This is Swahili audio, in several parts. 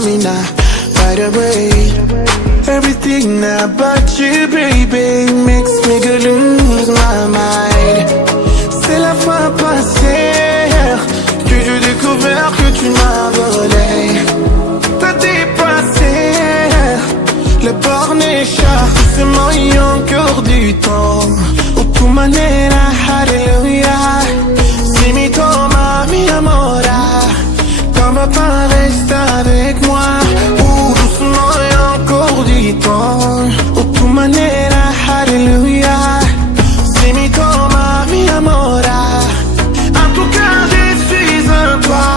Amina. By the way, everything about you, baby, makes me go lose my mind. C'est la fois passée que j'ai découvert que tu m'as volé. T'as dépassé le borné chat, c'est moi encore du temps. Ou tu manera, hallelujah. Si mi toma, mi amora, t'en vas pas rester avec moi. Ou doucement et encore du temps. Ou tu manera, hallelujah. Si mi toma, mi amora, en tout cas je suis un toi.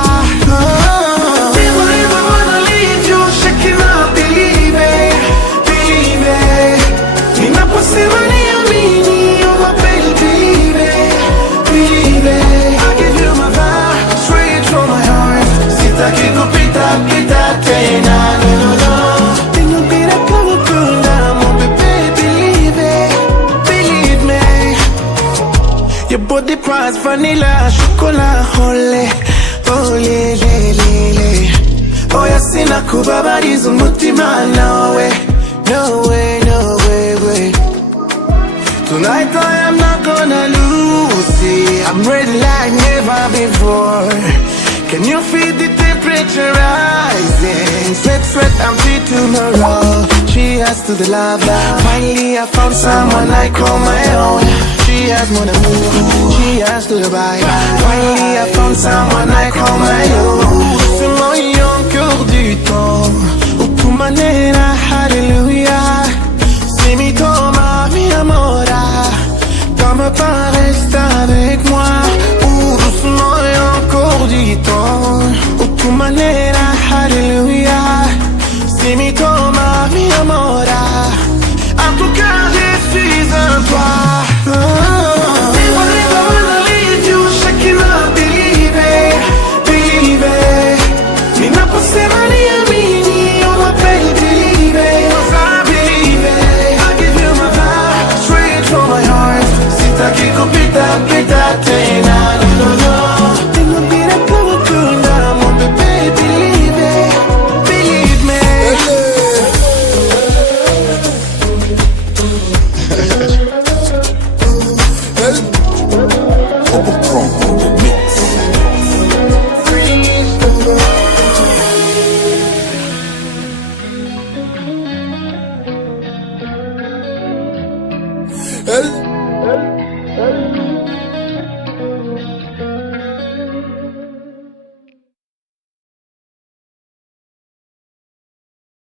Your body price vanilla, chocolat, ole, oh yeah, yeah, yeah. Oh yeah, sina kubabariza umutima, no way, no way, no way, way. Tonight I am not gonna lose, see, I'm ready like never before. Can you feel the temperature rising? Sweat, sweat, I'm free tomorrow. Cheers to the love. Finally I found someone I call my own. Cheers, mon amour. Cheers to the vibe. Finally I found someone I call my own. C'est moi encore du temps. Ou tu manera, hallelujah. Si mi toma, mi amora, t'en vas pas rester avec moi. Ou doucement et encore du temps. Ou tu manera, hallelujah. Si mi toma, mi amora, en tout cas je suis un toi. If I never wanna leave you, shaking up, believe it, believe it. Mi na possiamo niamini, oh my baby, believe it. 'Cause I believe it. I give you my heart, straight from my heart. Si t'as qui copita, pita,